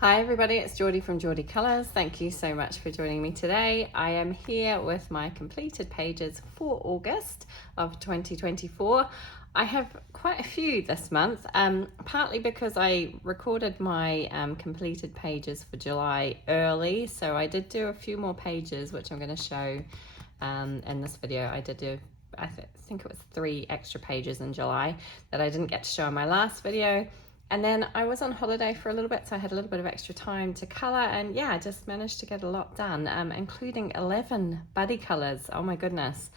Hi everybody, it's Geordie from Geordie Colours. Thank you so much for joining me today. I am here with my completed pages for August of 2024. I have quite a few this month, partly because I recorded my completed pages for July early, so I did do a few more pages which I'm going to show in this video. I did do I think it was 3 extra pages in July that I didn't get to show in my last video. And then I was on holiday for a little bit, so I had a little bit of extra time to colour, and yeah, I just managed to get a lot done, including 11 buddy colours. Oh my goodness.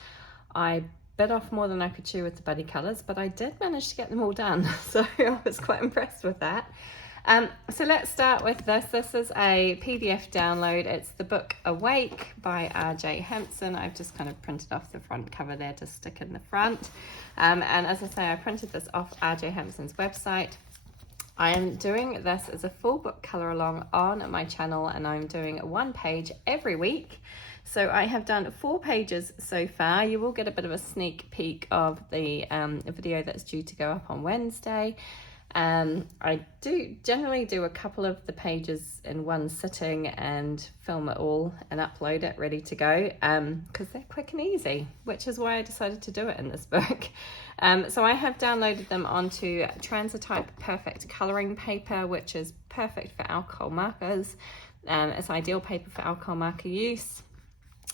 I bit off more than I could chew with the buddy colours, but I did manage to get them all done, so I was quite impressed with that. So let's start with this. This is a PDF download. It's the book Awake by R.J. Hampson. I've just kind of printed off the front cover there to stick in the front. And as I say, I printed this off R.J. Hampson's website. I am doing this as a full book colour along on my channel, and I'm doing 1 page every week. So I have done 4 pages so far. You will get a bit of a sneak peek of the video that's due to go up on Wednesday. I do generally do a couple of the pages in one sitting and film it all and upload it ready to go, because they're quick and easy, which is why I decided to do it in this book. So I have downloaded them onto Transitype Perfect colouring paper, which is perfect for alcohol markers. It's ideal paper for alcohol marker use.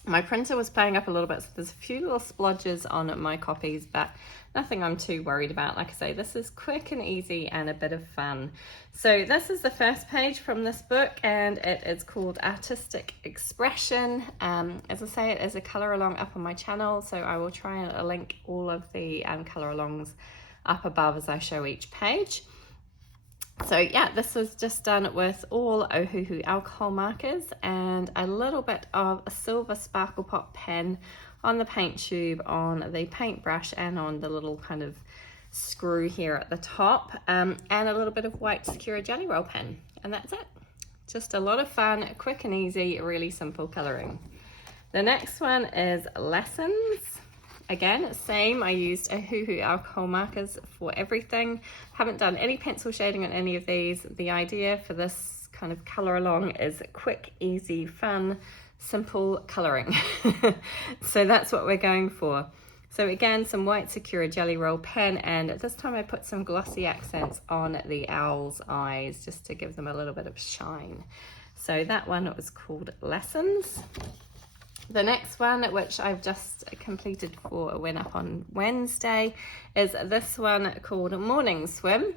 My printer was playing up a little bit, so there's a few little splodges on my copies, but nothing I'm too worried about. Like I say, this is quick and easy and a bit of fun. So this is the first page from this book, and it is called Artistic Expression. As I say, it is a colour along up on my channel, so I will try and link all of the colour alongs up above as I show each page. So yeah, this was just done with all Ohuhu alcohol markers and a little bit of a silver sparkle pop pen on the paint tube, on the paintbrush, and on the little kind of screw here at the top, and a little bit of white Secura Jelly Roll pen, and that's it. Just a lot of fun, quick and easy, really simple colouring. The next one is Lessons. Again, same, I used Ohuhu alcohol markers for everything. Haven't done any pencil shading on any of these. The idea for this kind of colour along is quick, easy, fun, simple colouring. So that's what we're going for. So again, some white Secura Jelly Roll pen, and this time I put some glossy accents on the owl's eyes just to give them a little bit of shine. So that one was called Lessons. The next one, which I've just completed for a win up on Wednesday, is this one called Morning Swim.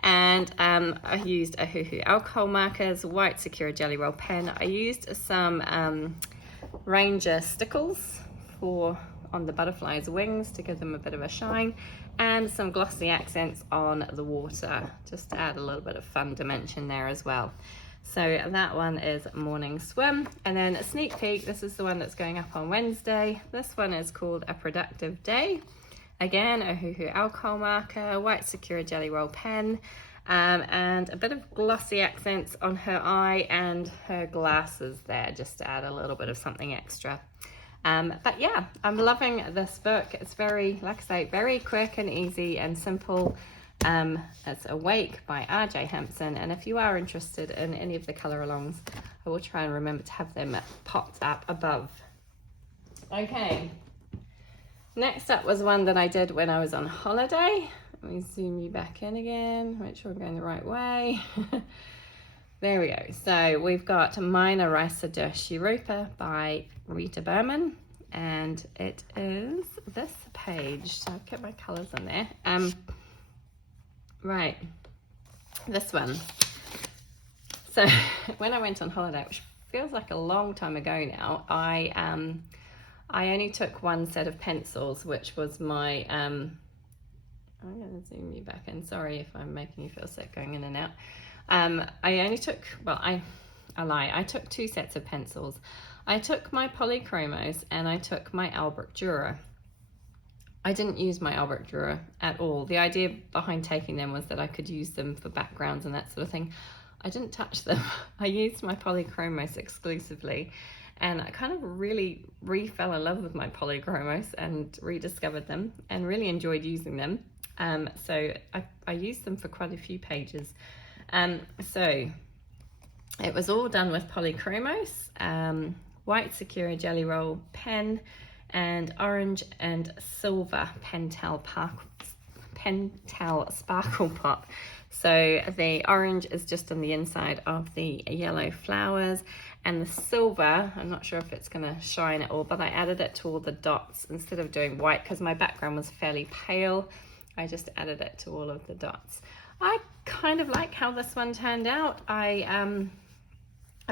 And I used Ohuhu alcohol markers, white Secura Jelly Roll pen. I used some Ranger stickles on the butterfly's wings to give them a bit of a shine, and some glossy accents on the water, just to add a little bit of fun dimension there as well. So that one is Morning Swim. And then a sneak peek, this is the one that's going up on Wednesday. This one is called A Productive Day. Again, Ohuhu alcohol marker, white Secura Jelly Roll pen, and a bit of glossy accents on her eye and her glasses there, just to add a little bit of something extra. But yeah, I'm loving this book. It's very, like I say, very quick and easy and simple. It's Awake by R.J. Hampson, and if you are interested in any of the colour alongs, I will try and remember to have them popped up above. Okay, next up was one that I did when I was on holiday. Let me zoom you back in again, make sure I'm going the right way. There we go. So we've got Mina Risa de Shirupa by Rita Berman, and it is this page. So I've kept my colours in there. Right, this one. So when I went on holiday, which feels like a long time ago now, I only took 1 set of pencils, which was my I'm going to zoom you back in. Sorry if I'm making you feel sick going in and out. I only took, well, I lie, I took 2 sets of pencils. I took my Polychromos and I took my Albrecht Dürer. I didn't use my Albrecht Dürer at all. The idea behind taking them was that I could use them for backgrounds and that sort of thing. I didn't touch them. I used my Polychromos exclusively, and I kind of really fell in love with my Polychromos and rediscovered them and really enjoyed using them. So I used them for quite a few pages. So It was all done with polychromos, white Sakura Jelly Roll pen, and orange and silver Pentel Sparkle Pop. So the orange is just on the inside of the yellow flowers, and the silver, I'm not sure if it's going to shine at all, but I added it to all the dots instead of doing white because my background was fairly pale. I just added it to all of the dots. I kind of like how this one turned out. I've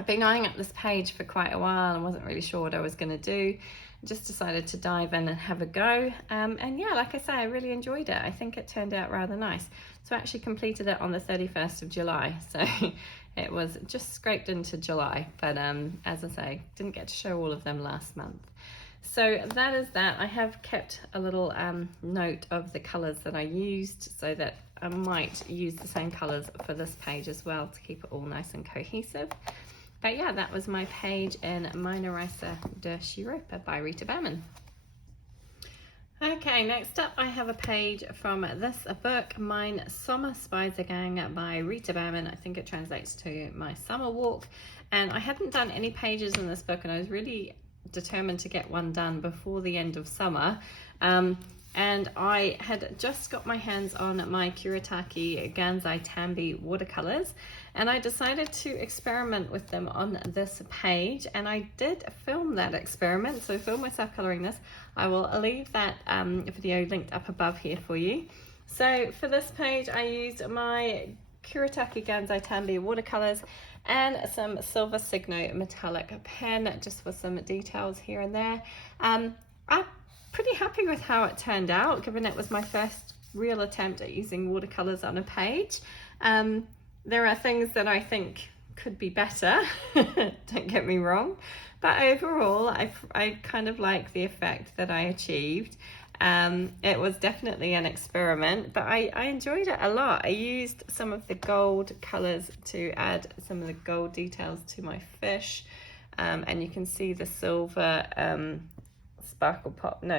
been eyeing up this page for quite a while and wasn't really sure what I was going to do. Just decided to dive in and have a go, and yeah, like I say, I really enjoyed it. I think it turned out rather nice. So I actually completed it on the 31st of July, so it was just scraped into July, but as I say, didn't get to show all of them last month. So that is that. I have kept a little note of the colours that I used, so that I might use the same colours for this page as well to keep it all nice and cohesive. But yeah, that was my page in Meine Reise durch Europa by Rita Berman. Okay, next up I have a page from this book, Mein Sommerspaziergang by Rita Berman. I think it translates to My Summer Walk. And I hadn't done any pages in this book, and I was really determined to get one done before the end of summer. And I had just got my hands on my Kuretake Gansai Tambi watercolors, and I decided to experiment with them on this page, and I did film that experiment, so I filmed myself coloring this. I will leave that video linked up above here for you. So for this page I used my Kuretake Gansai Tambi watercolors and some Silver Signo metallic pen just for some details here and there. I'm pretty happy with how it turned out, given it was my first real attempt at using watercolors on a page. There are things that I think could be better, don't get me wrong, but overall I kind of like the effect that I achieved. It was definitely an experiment, but I enjoyed it a lot. I used some of the gold colors to add some of the gold details to my fish, and you can see the silver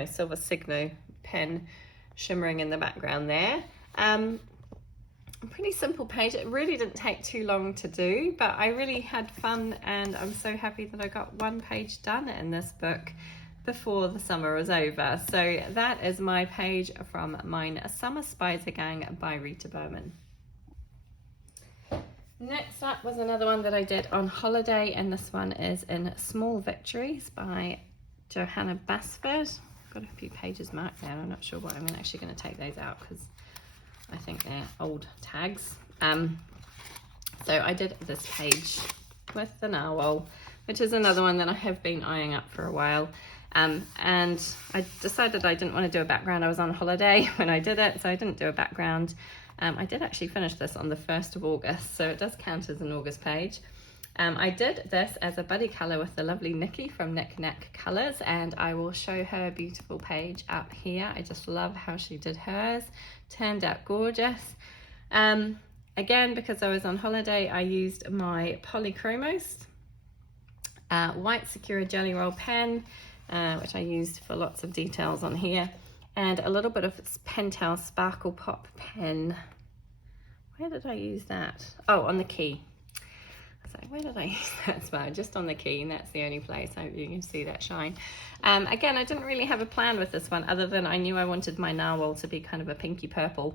Silver Signo pen shimmering in the background there. Pretty simple page. It really didn't take too long to do, but I really had fun, and I'm so happy that I got one page done in this book before the summer was over. So that is my page from Mein Sommerspaziergang by Rita Berman. Next up was another one that I did on holiday, and this one is in Small Victories by Johanna Basford. I've got a few pages marked there. I'm not sure what I'm actually going to take those out because I think they're old tags. So I did this page with the narwhal, which is another one that I have been eyeing up for a while. And I decided I didn't want to do a background. I was on holiday when I did it, so I didn't do a background. I did actually finish this on the 1st of August, so it does count as an August page. I did this as a buddy colour with the lovely Nikki from Knick Knack Colours, and I will show her beautiful page up here. I just love how she did hers. Turned out gorgeous. Again, because I was on holiday, I used my polychromos, white Sakura Jelly Roll pen, which I used for lots of details on here, and a little bit of Pentel Sparkle Pop pen. Where did I use that? Oh, on the key. So where did I use that as well? Just on the key, and that's the only place. I hope you can see that shine. Again, I didn't really have a plan with this one, other than I knew I wanted my narwhal to be kind of a pinky purple.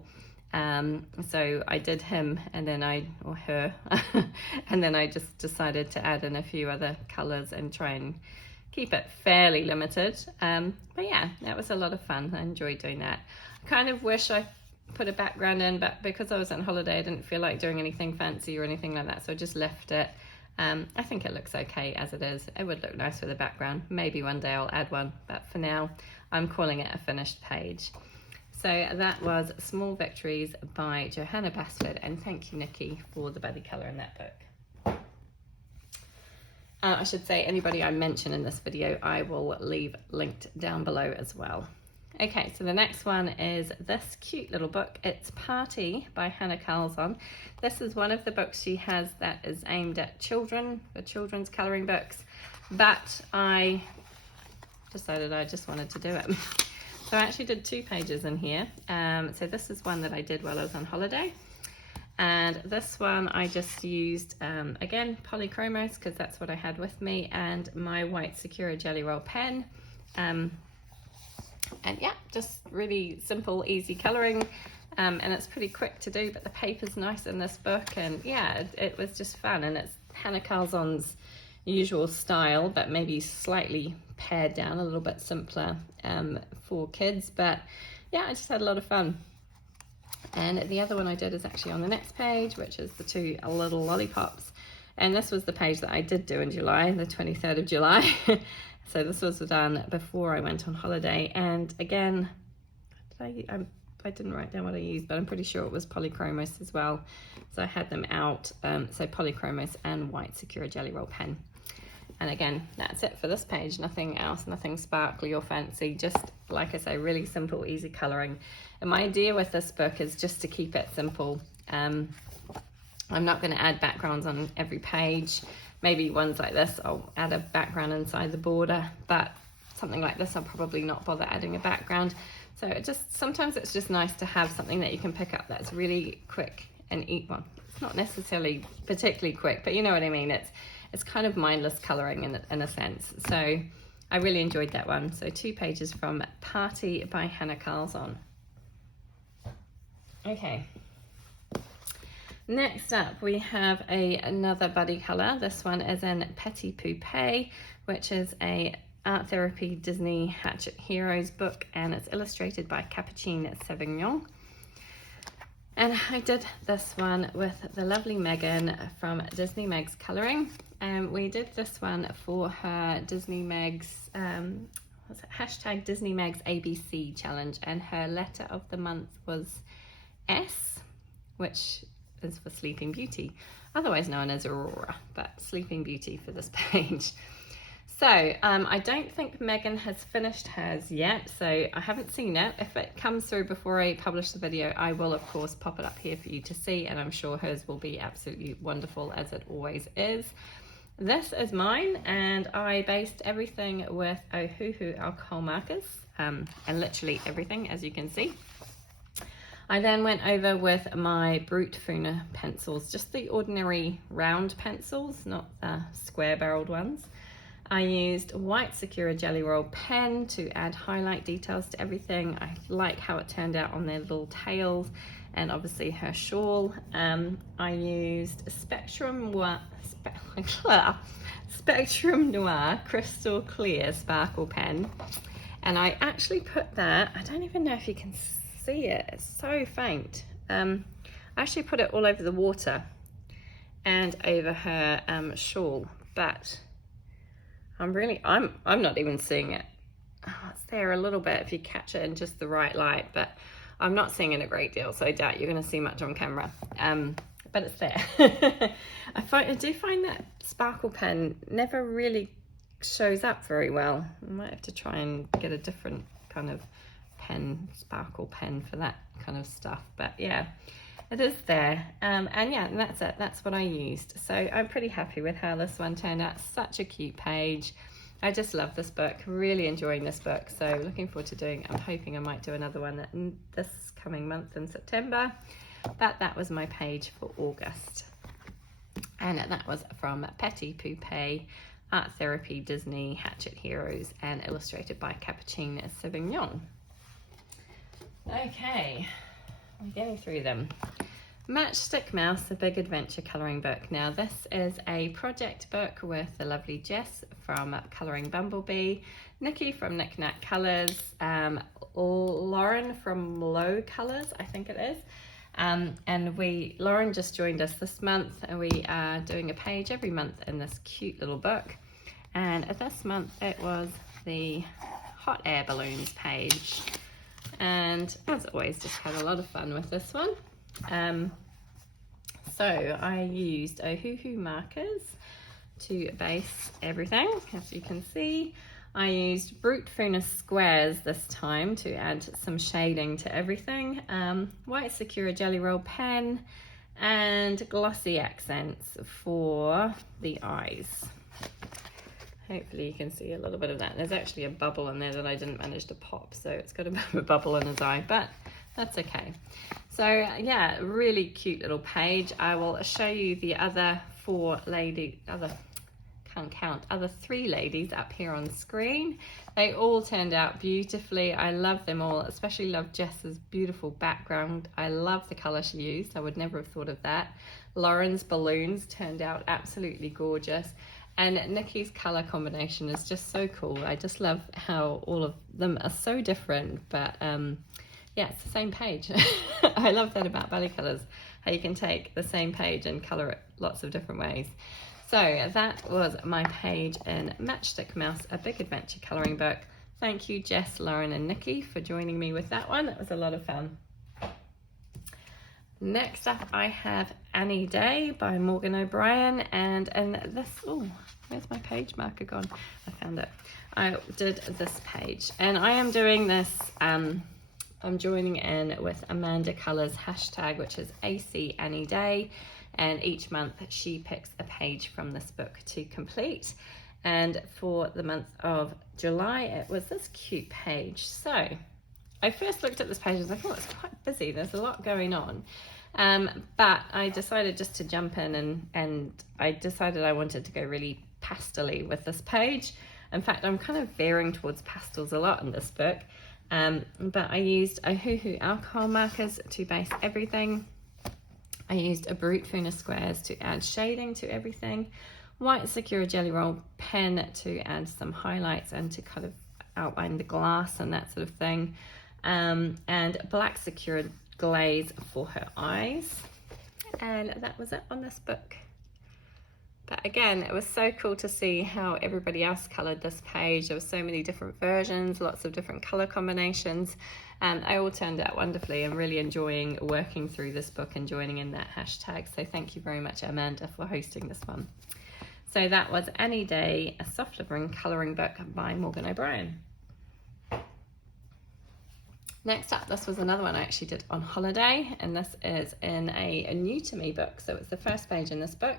So I did him, and then or her, and then I just decided to add in a few other colors and try and keep it fairly limited. But yeah, that was a lot of fun. I enjoyed doing that. I kind of wish I put a background in, but because I was on holiday I didn't feel like doing anything fancy or anything like that, so I just left it. I think it looks okay as it is. It would look nice with a background. Maybe one day I'll add one, but for now I'm calling it a finished page. So that was Small Victories by Johanna Basford, and thank you Nikki for the buddy colour in that book. I should say anybody I mention in this video I will leave linked down below as well. Okay, so the next one is this cute little book. It's Party by Hannah Karlzon. This is one of the books she has that is aimed at children, for children's colouring books, but I decided I just wanted to do it. So I actually did 2 pages in here. So this is one that I did while I was on holiday. And this one I just used, again, polychromos, because that's what I had with me, and my white Sakura Jelly Roll pen. And yeah, just really simple, easy colouring. And it's pretty quick to do, but the paper's nice in this book, and yeah, it was just fun. And it's Hannah Karlzon's usual style, but maybe slightly pared down, a little bit simpler for kids. But yeah, I just had a lot of fun. And the other one I did is actually on the next page, which is the two little lollipops. And this was the page that I did do in July, the 23rd of July. So this was done before I went on holiday. And again, I didn't write down what I used, but I'm pretty sure it was polychromos as well. So I had them out, so polychromos and white Sakura Jelly Roll pen. And again, that's it for this page. Nothing else, nothing sparkly or fancy. Just, like I say, really simple, easy colouring. And my idea with this book is just to keep it simple. I'm not going to add backgrounds on every page. Maybe ones like this, I'll add a background inside the border. But something like this, I'll probably not bother adding a background. So sometimes it's just nice to have something that you can pick up that's really quick and eat one. It's not necessarily particularly quick, but you know what I mean. It's kind of mindless colouring in a sense. So I really enjoyed that one. So 2 pages from Party by Hannah Karlzon. Okay. Next up, we have another buddy colour. This one is in Petit Poupée, which is a Art Therapy Disney Hatchet Heroes book, and it's illustrated by Capucine Sauvignon. And I did this one with the lovely Megan from Disney Meg's Colouring. We did this one for her Disney Meg's, hashtag Disney Meg's ABC challenge, and her letter of the month was S, which is for Sleeping Beauty, otherwise known as Aurora, but Sleeping Beauty for this page. So I don't think Megan has finished hers yet, so I haven't seen it. If it comes through before I publish the video, I will of course pop it up here for you to see, and I'm sure hers will be absolutely wonderful, as it always is. This is mine, and I based everything with Ohuhu alcohol markers, and literally everything, as you can see. I then went over with my Brute Funa pencils, just the ordinary round pencils, not the square barreled ones. I used white Sakura Jelly Roll pen to add highlight details to everything. I like how it turned out on their little tails, and obviously her shawl. I used Spectrum Noir Crystal Clear Sparkle pen, and I actually put that, I don't even know if you can see it, it's so faint. I actually put it all over the water and over her shawl, but I'm not even seeing it. Oh, it's there a little bit if you catch it in just the right light, but I'm not seeing it a great deal, so I doubt you're going to see much on camera. But it's there. I do find that sparkle pen never really shows up very well. I might have to try and get a different kind of sparkle pen for that kind of stuff. But yeah, it is there. And yeah, and that's it. That's what I used. So I'm pretty happy with how this one turned out. Such a cute page. I just love this book. Really enjoying this book. So looking forward to I'm hoping I might do another one this coming month in September. But that was my page for August. And that was from Petit Poupée, Art Therapy Disney Hatchet Heroes, and illustrated by Capucine Sauvignon. Okay, I'm getting through them. Matchstick Mouse, the Big Adventure colouring book. Now this is a project book with the lovely Jess from Colouring Bumblebee, Nikki from Knick Knack Colours, Lauren from Low Colours, I think it is. And Lauren just joined us this month, and we are doing a page every month in this cute little book. And this month it was the hot air balloons page. And as always, just had a lot of fun with this one. So I used Ohuhu markers to base everything, as you can see. I used Brute Funa squares this time to add some shading to everything. White Sakura Jelly Roll pen, and glossy accents for the eyes. Hopefully you can see a little bit of that. There's actually a bubble in there that I didn't manage to pop, so it's got a bit of a bubble in his eye, but That's okay. So yeah, really cute little page. I will show you the other other three ladies up here on screen. They all turned out beautifully. I love them all, especially love Jess's beautiful background. I love the color she used. I would never have thought of that. Lauren's balloons turned out absolutely gorgeous. And Nikki's color combination is just so cool. I just love how all of them are so different, but yeah, it's the same page. I love that about Buddy Colors, how you can take the same page and color it lots of different ways. So that was my page in Matchstick Mouse, A Big Adventure Colouring Book. Thank you, Jess, Lauren and Nikki for joining me with that one. It was a lot of fun. Next up, I have Any Day by Morgan O'Brien, and this, oh, where's my page marker gone? I found it. I did this page, and I am doing this, I'm joining in with Amanda Colours hashtag, which is AC Any Day, and each month she picks a page from this book to complete. And for the month of July, it was this cute page. So I first looked at this page and was like, oh, it's quite busy. There's a lot going on. But I decided just to jump in and I decided I wanted to go really pastel-y with this page. In fact, I'm kind of veering towards pastels a lot in this book. But I used Ohuhu alcohol markers to base everything. I used a Brute Funa squares to add shading to everything. White Sakura Jelly Roll pen to add some highlights and to kind of outline the glass and that sort of thing. And black Sakura glaze for her eyes. And that was it on this book. But again, it was so cool to see how everybody else coloured this page. There were so many different versions, lots of different colour combinations, and they all turned out wonderfully. I'm really enjoying working through this book and joining in that hashtag. So thank you very much, Amanda, for hosting this one. So that was Any Day, a soft living colouring book by Morgan O'Brien. Next up, this was another one I actually did on holiday, and this is in a new to me book. So it's the first page in this book.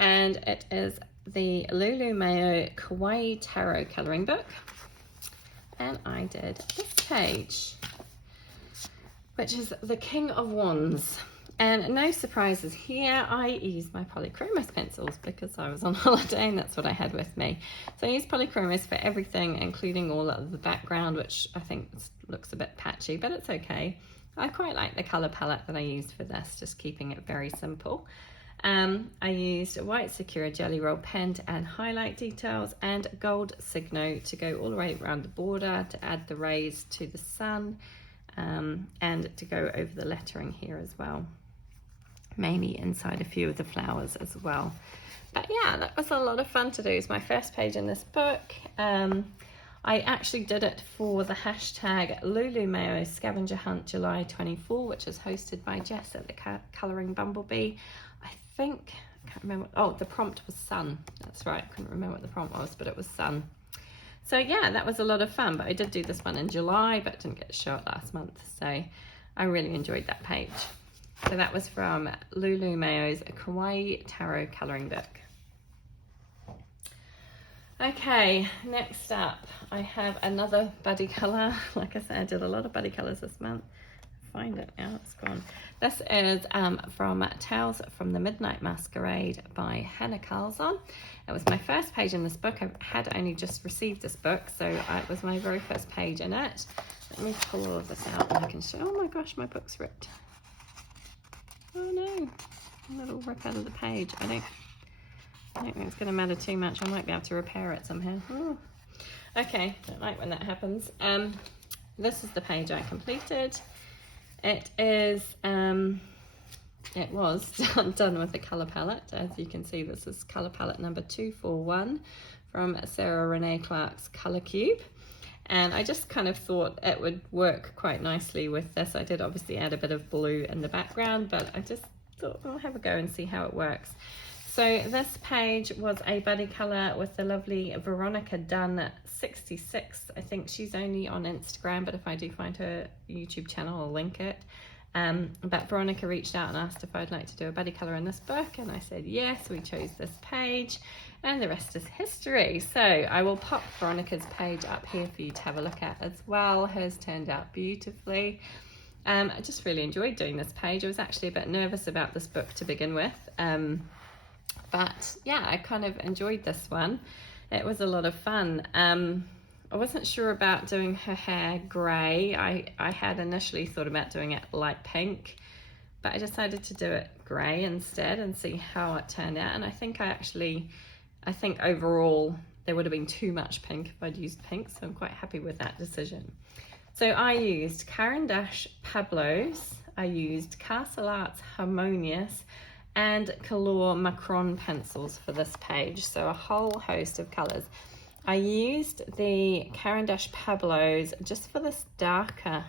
And it is the Lulu Mayo Kawaii Tarot colouring book. And I did this page, which is the King of Wands. And no surprises here, I used my polychromos pencils because I was on holiday and that's what I had with me. So I used polychromos for everything, including all of the background, which I think looks a bit patchy, but it's okay. I quite like the colour palette that I used for this, just keeping it very simple. I used a white Sakura Jelly Roll pen to add highlight details and gold Signo to go all the way around the border to add the rays to the sun, and to go over the lettering here as well, mainly inside a few of the flowers as well. But yeah, that was a lot of fun to do. It's my first page in this book. I actually did it for the hashtag Lulu Mayo Scavenger Hunt July 24, which is hosted by Jess at the Colouring Bumblebee. I can't remember, oh, the prompt was sun. That's right, I couldn't remember what the prompt was, but it was sun. So yeah, that was a lot of fun, but I did do this one in July, but didn't get to show it last month, so I really enjoyed that page. So that was from Lulu Mayo's Kawaii Tarot colouring book. Okay, next up, I have another buddy colour. Like I said, I did a lot of buddy colours this month. Find it now, it's gone. This is from Tales from the Midnight Masquerade by Hannah Karlzon. It was my first page in this book. I had only just received this book, so it was my very first page in it. Let me pull all of this out and I can show. Oh my gosh, my book's ripped. Oh no, it'll rip out of the page. I don't think it's going to matter too much. I might be able to repair it somehow. Ooh. Okay, don't like when that happens. This is the page I completed. It is, it was done with the colour palette. As you can see, this is colour palette number 241 from Sarah Renee Clark's Colour Cube. And I just kind of thought it would work quite nicely with this. I did obviously add a bit of blue in the background, but I just thought I'll have a go and see how it works. So this page was a buddy colour with the lovely Veronica Dunn 66. I think she's only on Instagram, but if I do find her YouTube channel, I'll link it. But Veronica reached out and asked if I'd like to do a buddy colour in this book, and I said yes. We chose this page, and the rest is history. So I will pop Veronica's page up here for you to have a look at as well. Hers turned out beautifully. I just really enjoyed doing this page. I was actually a bit nervous about this book to begin with, but yeah, I kind of enjoyed this one. It was a lot of fun. I wasn't sure about doing her hair grey. I had initially thought about doing it light pink, but I decided to do it grey instead and see how it turned out. And I think overall there would have been too much pink if I'd used pink, so I'm quite happy with that decision. So I used Caran d'Ache Pablos, I used Castle Arts Harmonious, and Color Macron pencils for this page, so a whole host of colours. I used the Caran d'Ache Pablos just for this darker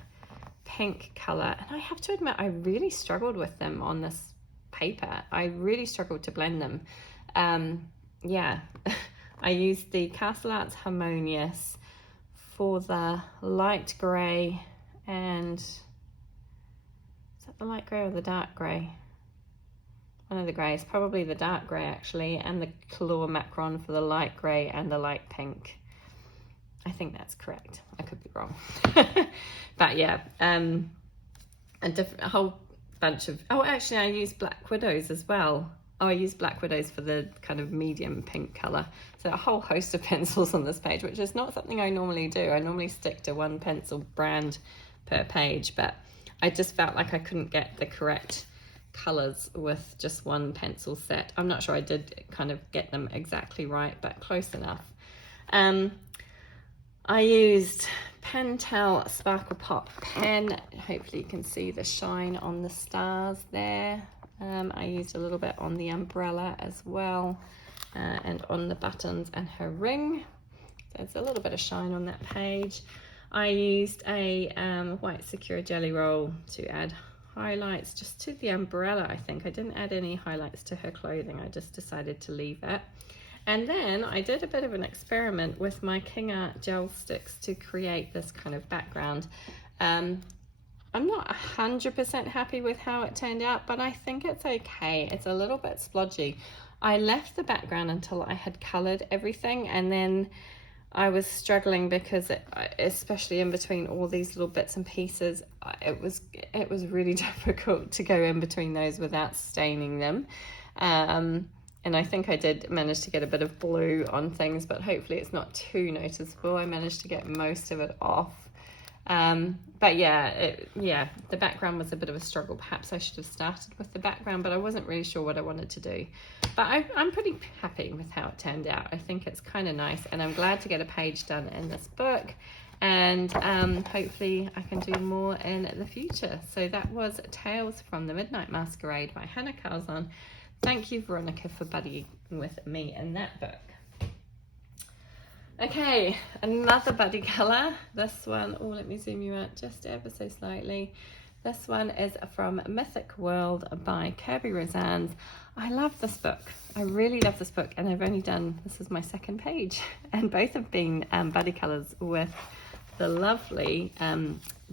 pink colour, and I have to admit I really struggled with them on this paper. I really struggled to blend them. Yeah, I used the Castle Arts Harmonious for the light grey, and is that the light grey or the dark grey? One of the greys, probably the dark grey actually, and the Color Macron for the light grey and the light pink. I think that's correct. I could be wrong. But yeah, a whole bunch of, oh actually I used Black Widows as well. Oh, I used Black Widows for the kind of medium pink colour. So a whole host of pencils on this page, which is not something I normally do. I normally stick to one pencil brand per page, but I just felt like I couldn't get the correct colours with just one pencil set. I'm not sure I did kind of get them exactly right, but close enough. I used Pentel Sparkle Pop pen. Hopefully you can see the shine on the stars there. I used a little bit on the umbrella as well, and on the buttons and her ring. So it's a little bit of shine on that page. I used a white secure jelly roll to add highlights just to the umbrella. I think I didn't add any highlights to her clothing. I just decided to leave it. And then I did a bit of an experiment with my King Art gel sticks to create this kind of background. I'm not 100% happy with how it turned out, but I think it's okay. It's a little bit splodgy. I left the background until I had coloured everything, and then I was struggling because especially in between all these little bits and pieces, it was really difficult to go in between those without staining them. And I think I did manage to get a bit of blue on things, but hopefully it's not too noticeable. I managed to get most of it off. But yeah, the background was a bit of a struggle. Perhaps I should have started with the background, but I wasn't really sure what I wanted to do. But I'm pretty happy with how it turned out. I think it's kind of nice, and I'm glad to get a page done in this book, and hopefully I can do more in the future. So that was Tales from the Midnight Masquerade by Hannah Karlzon. Thank you, Veronica, for buddying with me in that book. Okay, another buddy colour. This one, oh, let me zoom you out just ever so slightly. This one is from Mythic World by Kirby Rosannes. I love this book. I really love this book, and I've only done, this is my second page, and both have been buddy colours with the lovely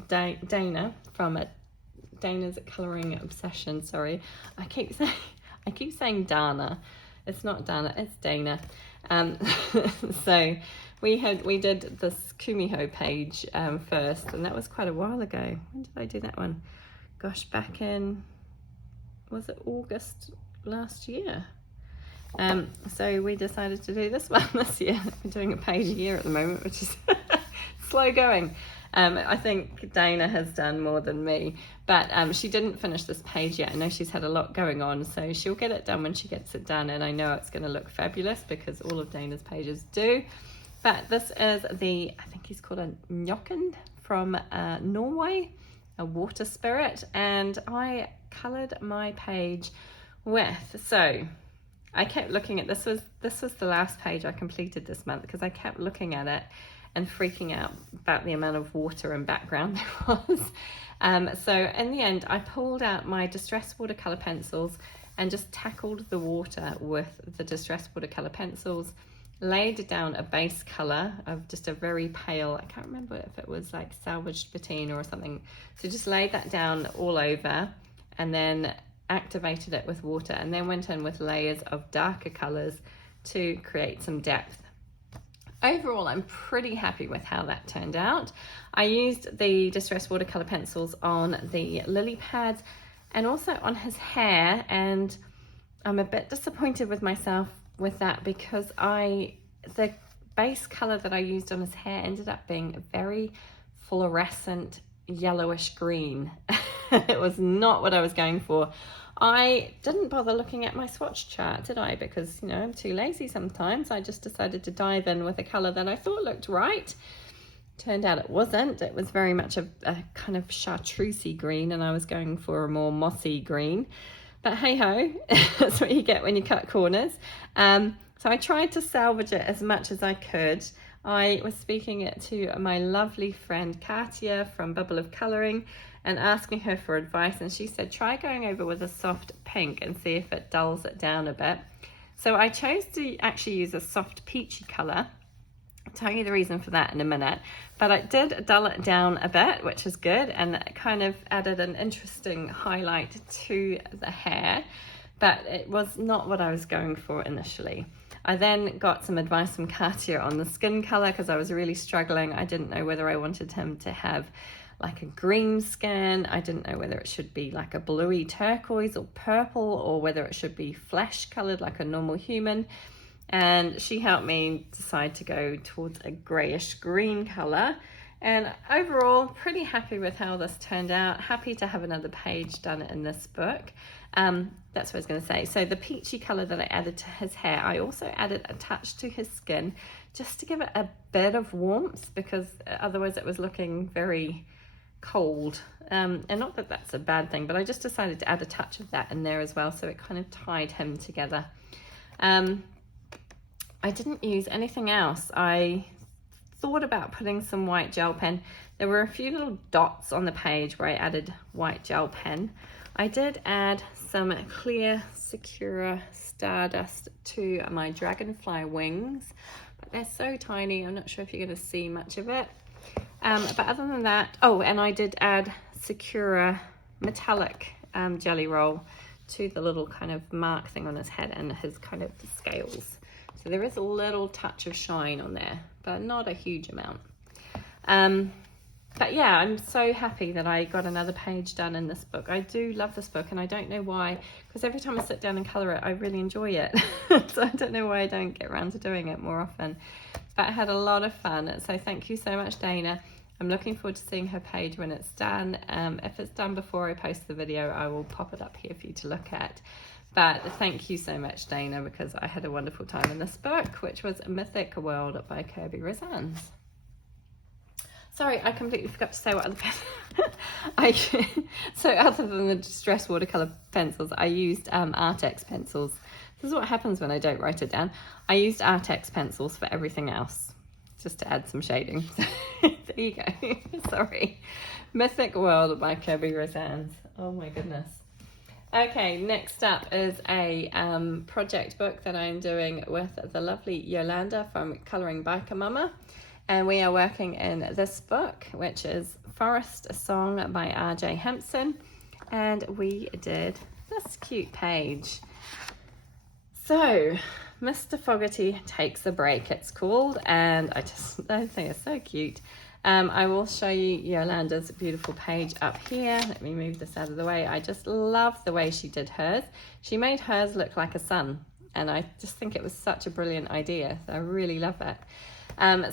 Dana from Dana's Colouring Obsession. Sorry, I keep saying Dana. It's not Dana, it's Dana. So we did this Kumiho page first, and that was quite a while ago. When did I do that one? Gosh, back in, was it August last year? So we decided to do this one this year. We're doing a page a year at the moment, which is slow going. I think Dana has done more than me, but she didn't finish this page yet. I know she's had a lot going on, so she'll get it done when she gets it done, and I know it's going to look fabulous because all of Dana's pages do. But this is I think he's called a Njokken from Norway, a water spirit, and I coloured my page with, so I kept looking at, this was the last page I completed this month, because I kept looking at it and freaking out about the amount of water and background there was. So in the end, I pulled out my distress watercolour pencils and just tackled the water with the distress watercolour pencils, laid down a base colour of just a very pale, I can't remember if it was like salvaged patina or something. So just laid that down all over, and then activated it with water, and then went in with layers of darker colours to create some depth. Overall, I'm pretty happy with how that turned out. I used the Distress Watercolor pencils on the lily pads and also on his hair, and I'm a bit disappointed with myself with that because the base color that I used on his hair ended up being a very fluorescent yellowish green. It was not what I was going for. I didn't bother looking at my swatch chart, did I? Because, you know, I'm too lazy sometimes. I just decided to dive in with a color that I thought looked right. Turned out it wasn't. It was very much a kind of chartreusey green, and I was going for a more mossy green. But hey ho, that's what you get when you cut corners. So I tried to salvage it as much as I could. I was speaking it to my lovely friend Katia from Bubble of Colouring and asking her for advice, and she said try going over with a soft pink and see if it dulls it down a bit. So I chose to actually use a soft peachy colour. I'll tell you the reason for that in a minute, but I did dull it down a bit, which is good, and it kind of added an interesting highlight to the hair, but it was not what I was going for initially. I then got some advice from Katia on the skin colour because I was really struggling. I didn't know whether I wanted him to have like a green skin. I didn't know whether it should be like a bluey turquoise or purple, or whether it should be flesh coloured like a normal human. And she helped me decide to go towards a greyish green colour. And overall, pretty happy with how this turned out. Happy to have another page done in this book. That's what I was going to say. So the peachy colour that I added to his hair, I also added a touch to his skin just to give it a bit of warmth, because otherwise it was looking very cold. And not that that's a bad thing, but I just decided to add a touch of that in there as well, so it kind of tied him together. I didn't use anything else. I thought about putting some white gel pen. There were a few little dots on the page where I added white gel pen. I did add some clear Sakura Stardust to my dragonfly wings, but they're so tiny, I'm not sure if you're going to see much of it. But other than that, oh, and I did add Sakura metallic jelly roll to the little kind of mark thing on his head and his kind of scales. So there is a little touch of shine on there, but not a huge amount. But yeah, I'm so happy that I got another page done in this book. I do love this book, and I don't know why, because every time I sit down and colour it, I really enjoy it. So I don't know why I don't get around to doing it more often. But I had a lot of fun, so thank you so much, Dana. I'm looking forward to seeing her page when it's done. If it's done before I post the video, I will pop it up here for you to look at. But thank you so much, Dana, because I had a wonderful time in this book, which was Mythic World by Kirby Razans. Sorry, I completely forgot to say what other so other than the Distress Watercolor pencils, I used Artex pencils. This is what happens when I don't write it down. I used Artex pencils for everything else, just to add some shading. There you go. Sorry. Mythic World by Kirby Razans. Oh my goodness. Okay, next up is a project book that I'm doing with the lovely Yolanda from Colouring Biker Mama. And we are working in this book, which is Forest Song by R.J. Hempson. And we did this cute page. So, Mr. Fogarty Takes a Break, it's called. And I think it's so cute. I will show you Yolanda's beautiful page up here. Let me move this out of the way. I just love the way she did hers. She made hers look like a sun. And I just think it was such a brilliant idea. So I really love it.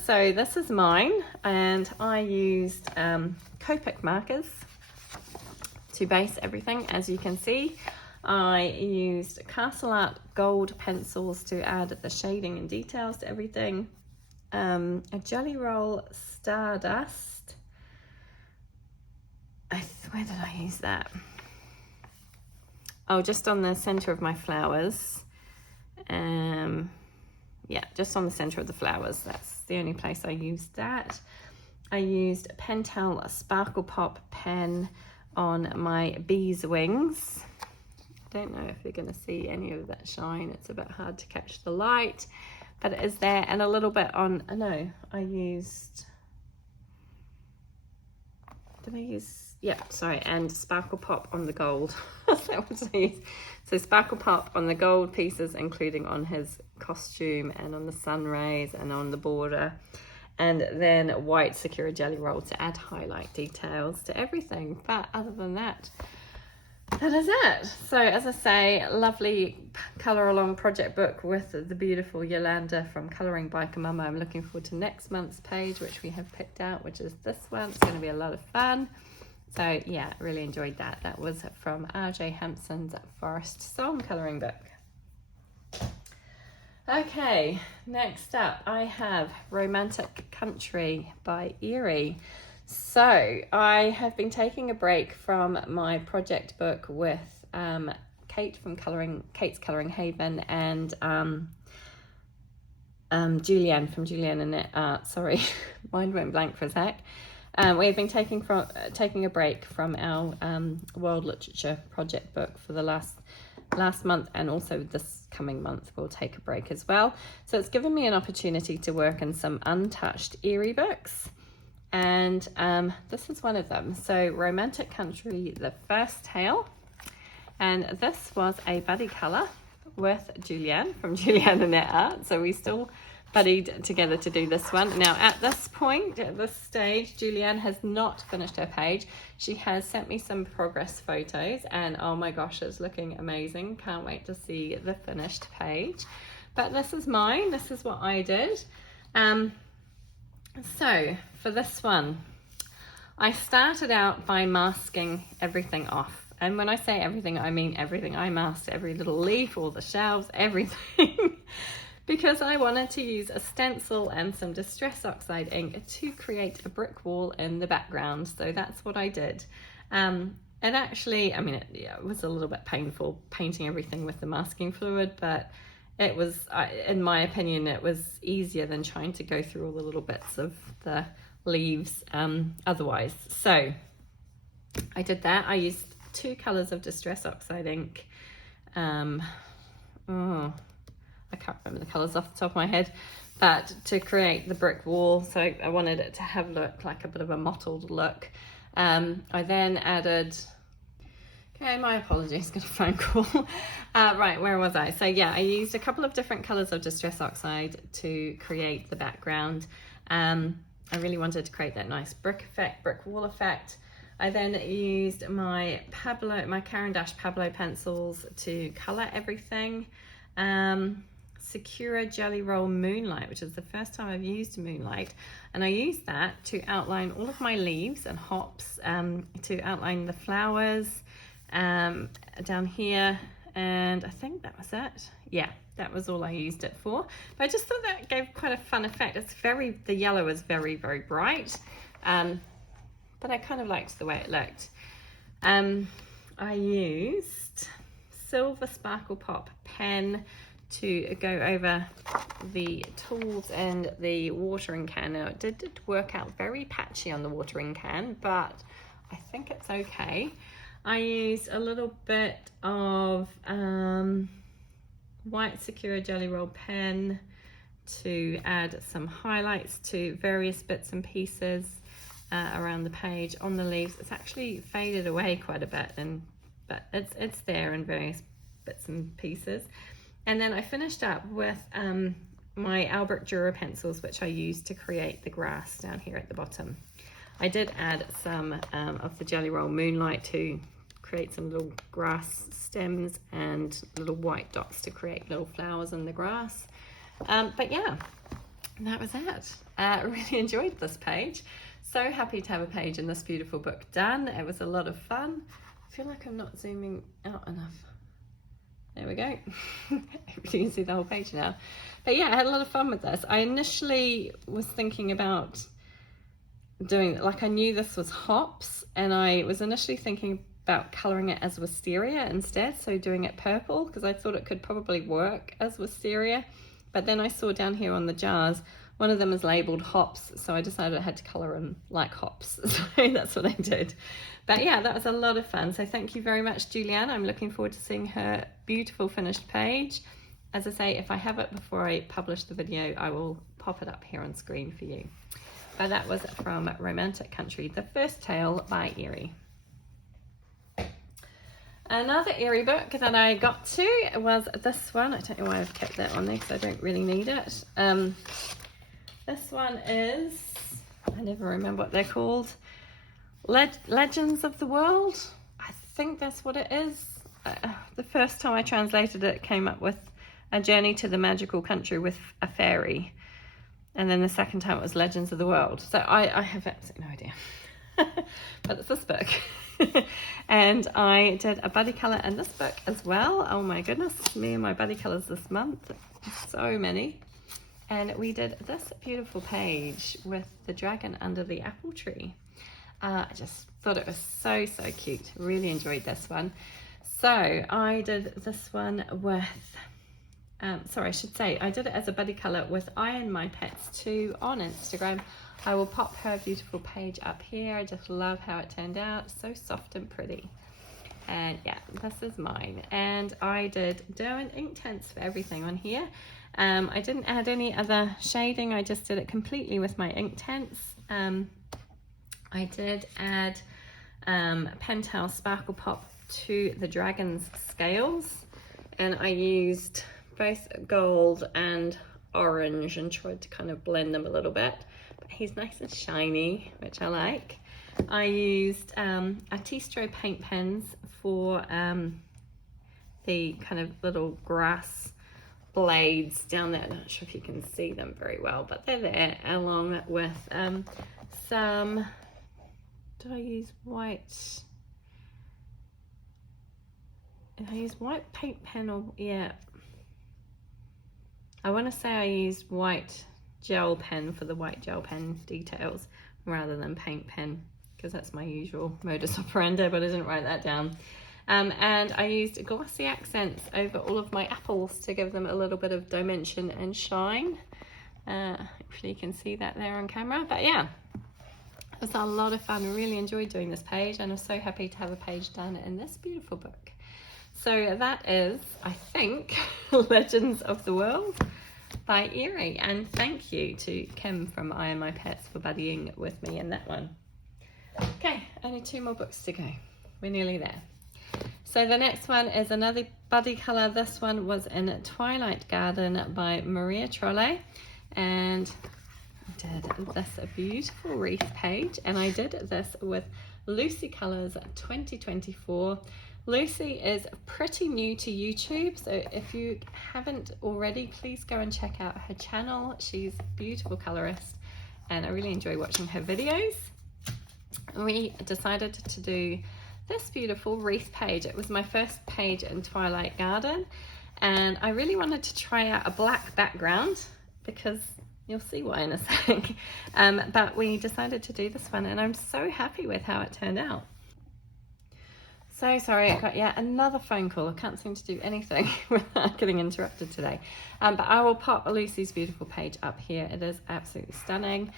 So this is mine, and I used Copic markers to base everything. As you can see, I used Castle Art gold pencils to add the shading and details to everything. A Jelly Roll Stardust. Where did I use that? Oh, just on the center of my flowers. Yeah, just on the center of the flowers. That's the only place I used that. I used a Pentel Sparkle Pop pen on my bee's wings. I don't know if you're going to see any of that shine. It's a bit hard to catch the light, but it is there. And a little bit on, no, I used, did I use sorry, and Sparkle Pop on the gold. So Sparkle Pop on the gold pieces, including on his costume and on the sun rays and on the border. And then white Sakura Jelly Roll to add highlight details to everything. But other than that, that is it. So as I say, lovely colour along project book with the beautiful Yolanda from Colouring by Kamama. I'm looking forward to next month's page, which we have picked out, which is this one. It's going to be a lot of fun. So yeah, really enjoyed that. That was from R.J. Hampson's Forest Song colouring book. Okay, next up I have Romantic Country by Eerie. So I have been taking a break from my project book with Kate from Kate's Colouring Haven and Julianne from Julianne and Knit Art. Sorry, mind went blank for a sec. We've been taking a break from our world literature project book for the last month, and also this coming month we'll take a break as well. So it's given me an opportunity to work on some untouched Eerie books, and this is one of them. So Romantic Country, the first tale, and this was a buddy colour with Julianne from Julianne and Knit Art. So we still buddied together to do this one. Now at this point, at this stage, Julianne has not finished her page. She has sent me some progress photos, and oh my gosh, it's looking amazing. Can't wait to see the finished page. But this is mine, this is what I did. So for this one, I started out by masking everything off. And when I say everything, I mean everything. I masked every little leaf, all the shelves, everything. Because I wanted to use a stencil and some Distress Oxide ink to create a brick wall in the background. So that's what I did. And actually, I mean, it was a little bit painful painting everything with the masking fluid, but it was, in my opinion, it was easier than trying to go through all the little bits of the leaves otherwise. So I did that. I used 2 colours of Distress Oxide ink. I can't remember the colours off the top of my head, but to create the brick wall. So I wanted it to have look like a bit of a mottled look. I then added, okay, my apologies, got a phone call. Right, where was I? So yeah, I used a couple of different colours of Distress Oxide to create the background. I really wanted to create that nice brick wall effect. I then used my Caran d'Ache Pablo pencils to colour everything. Sakura Jelly Roll Moonlight, which is the first time I've used Moonlight, and I used that to outline all of my leaves and hops, to outline the flowers down here, and I think that was it. Yeah, that was all I used it for. But I just thought that gave quite a fun effect. The yellow is very, very bright, but I kind of liked the way it looked. I used Silver Sparkle Pop pen to go over the tools and the watering can. Now it did work out very patchy on the watering can, but I think it's okay. I used a little bit of white Sakura Jelly Roll pen to add some highlights to various bits and pieces around the page on the leaves. It's actually faded away quite a bit, but it's there in various bits and pieces. And then I finished up with my Albert Dürer pencils, which I used to create the grass down here at the bottom. I did add some of the Jelly Roll Moonlight to create some little grass stems and little white dots to create little flowers in the grass. But yeah, that was it. I really enjoyed this page. So happy to have a page in this beautiful book done. It was a lot of fun. I feel like I'm not zooming out enough. There we go. You can see the whole page now. But yeah, I had a lot of fun with this. I initially was thinking about doing, like, I knew this was hops, and I was initially thinking about colouring it as wisteria instead, so doing it purple, because I thought it could probably work as wisteria. But then I saw down here on the jars, one of them is labelled hops, so I decided I had to colour them like hops. So that's what I did. But yeah, that was a lot of fun. So thank you very much, Julianne. I'm looking forward to seeing her beautiful finished page. As I say, if I have it before I publish the video, I will pop it up here on screen for you. But that was from Romantic Country, the first tale by Eerie. Another eerie book that I got to was this one. I don't know why I've kept that on there because I don't really need it. This one is, I never remember what they're called. Legends of the World. I think that's what it is. The first time I translated it came up with a journey to the magical country with a fairy. And then the second time it was Legends of the World. So I have absolutely no idea. But it's this book. And I did a buddy colour in this book as well. Oh my goodness, me and my buddy colours this month. So many. And we did this beautiful page with the dragon under the apple tree. I just thought it was so cute. Really enjoyed this one. So I did this one with, sorry, I should say, I did it as a buddy colour with I and My Pets 2 on Instagram. I will pop her beautiful page up here. I just love how it turned out. So soft and pretty. And yeah, this is mine. And I did Derwent Inktense for everything on here. I didn't add any other shading. I just did it completely with my Inktense. I did add Pentel Sparkle Pop to the dragon's scales. And I used both gold and orange and tried to kind of blend them a little bit. But he's nice and shiny, which I like. I used Artistro paint pens for the kind of little grass blades down there. I'm not sure if you can see them very well, but they're there, along with some, did I use white? Did I use white paint pen or, yeah. I want to say I used white gel pen for the white gel pen details rather than paint pen, because that's my usual modus operandi, but I didn't write that down. And I used glossy accents over all of my apples to give them a little bit of dimension and shine. Hopefully you can see that there on camera. But yeah, it was a lot of fun. I really enjoyed doing this page, and I'm so happy to have a page done in this beautiful book. So that is, I think, Legends of the World by Eerie. And thank you to Kim from I and My Pets for buddying with me in that one. Okay, only 2 more books to go. We're nearly there. So the next one is another buddy colour. This one was in Twilight Garden by Maria Trolle, and I did this a beautiful wreath page, and I did this with Lucy Colours 2024. Lucy is pretty new to YouTube, so if you haven't already, please go and check out her channel. She's a beautiful colorist, and I really enjoy watching her videos. We decided to do this beautiful wreath page. It was my first page in Twilight Garden, and I really wanted to try out a black background because you'll see why in a sec. But we decided to do this one, and I'm so happy with how it turned out. So sorry, I got yet another phone call. I can't seem to do anything without getting interrupted today. But I will pop Lucy's beautiful page up here. It is absolutely stunning.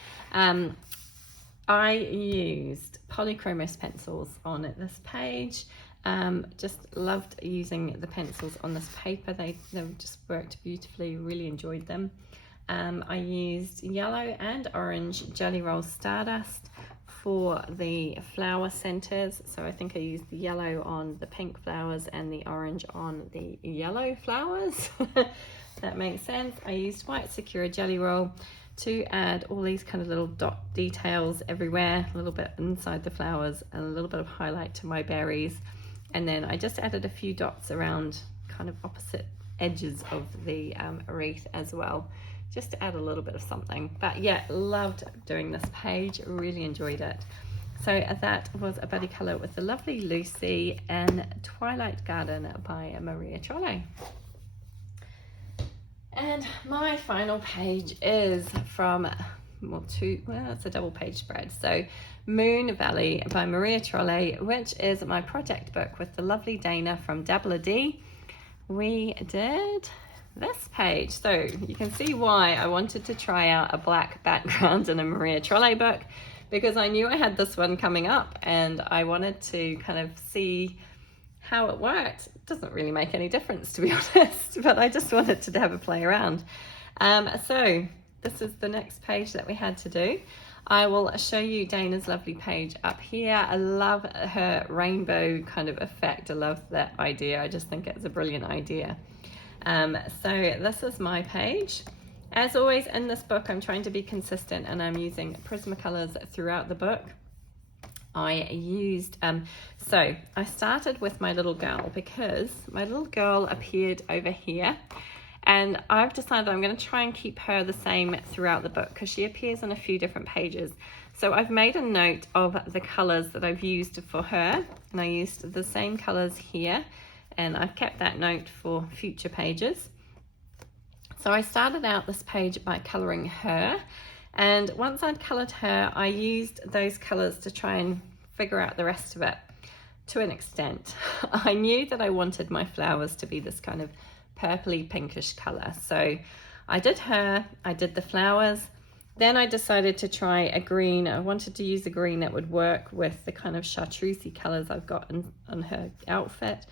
I used Polychromos pencils on this page. Just loved using the pencils on this paper. They just worked beautifully, really enjoyed them. I used yellow and orange Jelly Roll Stardust for the flower centers. So I think I used the yellow on the pink flowers and the orange on the yellow flowers. That makes sense. I used white Sakura Jelly Roll to add all these kind of little dot details everywhere, a little bit inside the flowers and a little bit of highlight to my berries. And then I just added a few dots around kind of opposite edges of the wreath as well, just to add a little bit of something. But yeah, loved doing this page, really enjoyed it. So that was a buddy colour with the lovely Lucy in Twilight Garden by Maria Trolle. And my final page is from, well, it's a double page spread. So Moon Valley by Maria Trolle, which is my project book with the lovely Dana from Dabbler D. We did this page. So you can see why I wanted to try out a black background in a Maria Trolle book, because I knew I had this one coming up and I wanted to kind of see how it worked. It doesn't really make any difference, to be honest, but I just wanted to have a play around. So this is the next page that we had to do. I will show you Dana's lovely page up here. I love her rainbow kind of effect. I love that idea. I just think it's a brilliant idea. So this is my page. As always in this book, I'm trying to be consistent and I'm using Prismacolors throughout the book. I used, so I started with my little girl because my little girl appeared over here, and I've decided I'm going to try and keep her the same throughout the book because she appears on a few different pages. So I've made a note of the colors that I've used for her, and I used the same colors here, and I've kept that note for future pages. So I started out this page by coloring her, and once I'd colored her, I used those colors to try and figure out the rest of it to an extent. I knew that I wanted my flowers to be this kind of purpley pinkish color. So I did her, I did the flowers, then I decided to try a green. I wanted to use a green that would work with the kind of chartreusey colors I've got on her outfit.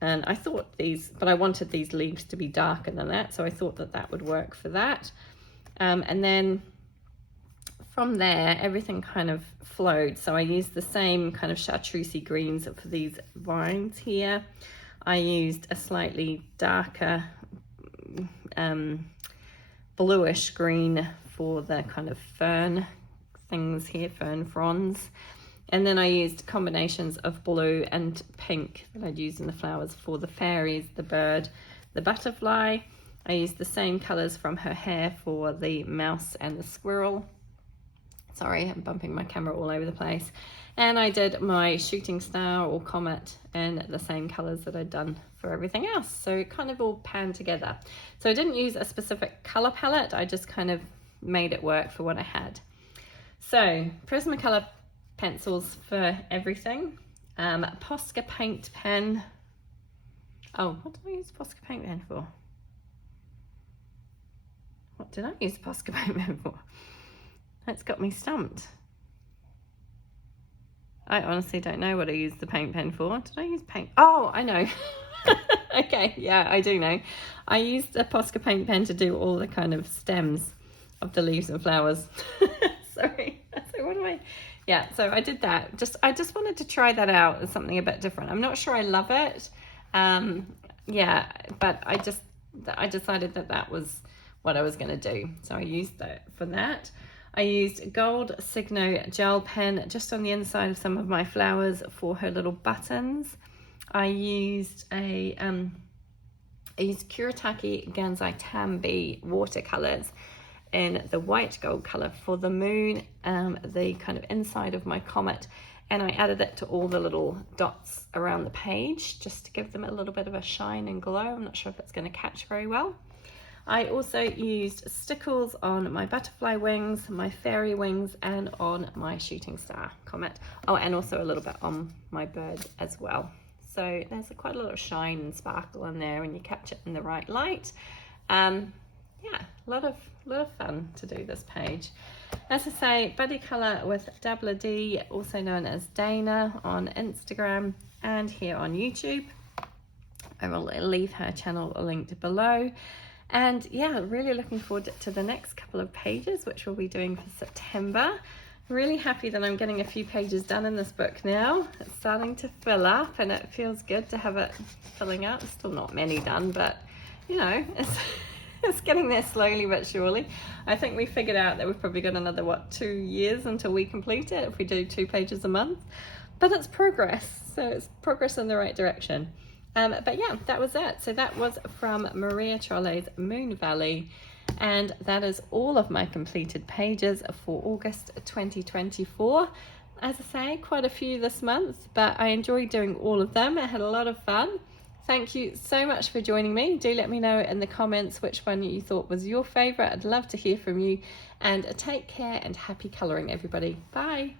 And I thought these, but I wanted these leaves to be darker than that, so I thought that that would work for that. And then from there, everything kind of flowed. So I used the same kind of chartreusey greens for these vines here. I used a slightly darker bluish green for the kind of fern things here, fern fronds. And then I used combinations of blue and pink that I'd used in the flowers for the fairies, the bird, the butterfly. I used the same colors from her hair for the mouse and the squirrel. Sorry, I'm bumping my camera all over the place. And I did my shooting star or comet in the same colors that I'd done for everything else. So it kind of all panned together. So I didn't use a specific color palette. I just kind of made it work for what I had. So Prismacolor pencils for everything. Posca paint pen. Oh, what did I use Posca paint pen for? What did I use Posca paint pen for? That's got me stumped. I honestly don't know what I used the paint pen for. Did I use paint? Oh, I know. Okay, yeah, I do know. I used a Posca paint pen to do all the kind of stems of the leaves and flowers. Sorry. So what am I? Yeah, so I did that. I just wanted to try that out as something a bit different. I'm not sure I love it. Yeah, but I decided that that was what I was going to do. So I used that for that. I used gold Signo gel pen just on the inside of some of my flowers for her little buttons. I used Kuretake Gansai Tambi watercolors in the white gold color for the moon, the kind of inside of my comet, and I added it to all the little dots around the page just to give them a little bit of a shine and glow. I'm not sure if it's going to catch very well. I also used stickles on my butterfly wings, my fairy wings, and on my shooting star comet. Oh, and also a little bit on my bird as well. So there's quite a lot of shine and sparkle in there when you catch it in the right light. Yeah, a lot of fun to do this page. As I say, Buddy Colour with Dabler D, also known as Dana on Instagram and here on YouTube. I will leave her channel linked below. And yeah, really looking forward to the next couple of pages, which we'll be doing for September. Really happy that I'm getting a few pages done in this book now. It's starting to fill up and it feels good to have it filling up. Still not many done, but you know, it's getting there slowly but surely. I think we figured out that we've probably got another, 2 years until we complete it if we do 2 pages a month. But it's progress, so it's progress in the right direction. But yeah, that was it. So that was from Maria Trolle's Moon Valley. And that is all of my completed pages for August 2024. As I say, quite a few this month, but I enjoyed doing all of them. I had a lot of fun. Thank you so much for joining me. Do let me know in the comments which one you thought was your favorite. I'd love to hear from you. And take care and happy coloring, everybody. Bye.